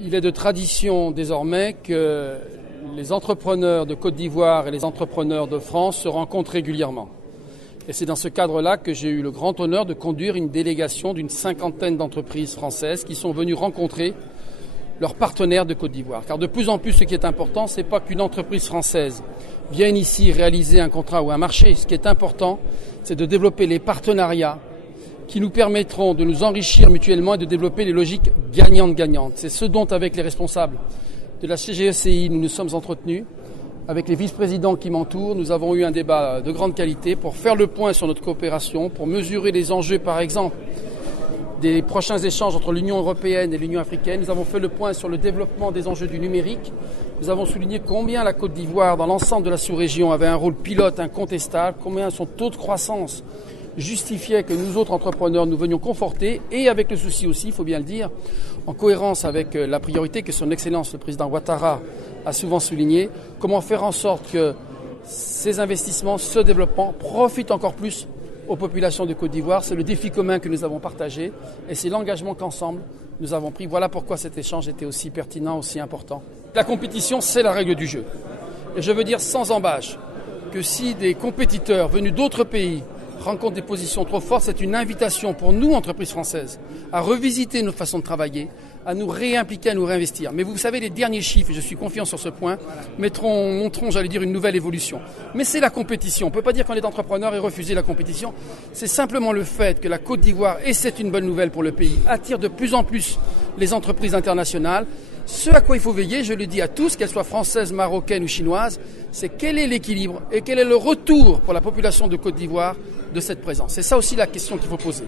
Il est de tradition désormais que les entrepreneurs de Côte d'Ivoire et les entrepreneurs de France se rencontrent régulièrement. Et c'est dans ce cadre-là que j'ai eu le grand honneur de conduire une délégation d'une 50aine d'entreprises françaises qui sont venues rencontrer leurs partenaires de Côte d'Ivoire. Car de plus en plus, ce qui est important, ce n'est pas qu'une entreprise française vienne ici réaliser un contrat ou un marché. Ce qui est important, c'est de développer les partenariats qui nous permettront de nous enrichir mutuellement et de développer les logiques gagnantes-gagnantes. C'est ce dont, avec les responsables de la CGECI, nous nous sommes entretenus. Avec les vice-présidents qui m'entourent, nous avons eu un débat de grande qualité pour faire le point sur notre coopération, pour mesurer les enjeux, par exemple, des prochains échanges entre l'Union européenne et l'Union africaine. Nous avons fait le point sur le développement des enjeux du numérique. Nous avons souligné combien la Côte d'Ivoire, dans l'ensemble de la sous-région, avait un rôle pilote incontestable, combien son taux de croissance justifiait que nous autres entrepreneurs nous venions conforter, et avec le souci aussi, il faut bien le dire, en cohérence avec la priorité que son Excellence le Président Ouattara a souvent souligné, comment faire en sorte que ces investissements, ce développement profitent encore plus aux populations de Côte d'Ivoire. C'est le défi commun que nous avons partagé et c'est l'engagement qu'ensemble nous avons pris. Voilà pourquoi cet échange était aussi pertinent, aussi important. La compétition, c'est la règle du jeu. Et je veux dire sans embâche que si des compétiteurs venus d'autres pays rencontrent des positions trop fortes, c'est une invitation pour nous, entreprises françaises, à revisiter nos façons de travailler, à nous réimpliquer, à nous réinvestir. Mais vous savez, les derniers chiffres, et je suis confiant sur ce point, montreront, j'allais dire, une nouvelle évolution. Mais c'est la compétition. On ne peut pas dire qu'on est entrepreneur et refuser la compétition. C'est simplement le fait que la Côte d'Ivoire, et c'est une bonne nouvelle pour le pays, attire de plus en plus les entreprises internationales. Ce à quoi il faut veiller, je le dis à tous, qu'elles soient françaises, marocaines ou chinoises, c'est quel est l'équilibre et quel est le retour pour la population de Côte d'Ivoire de cette présence. C'est ça aussi la question qu'il faut poser.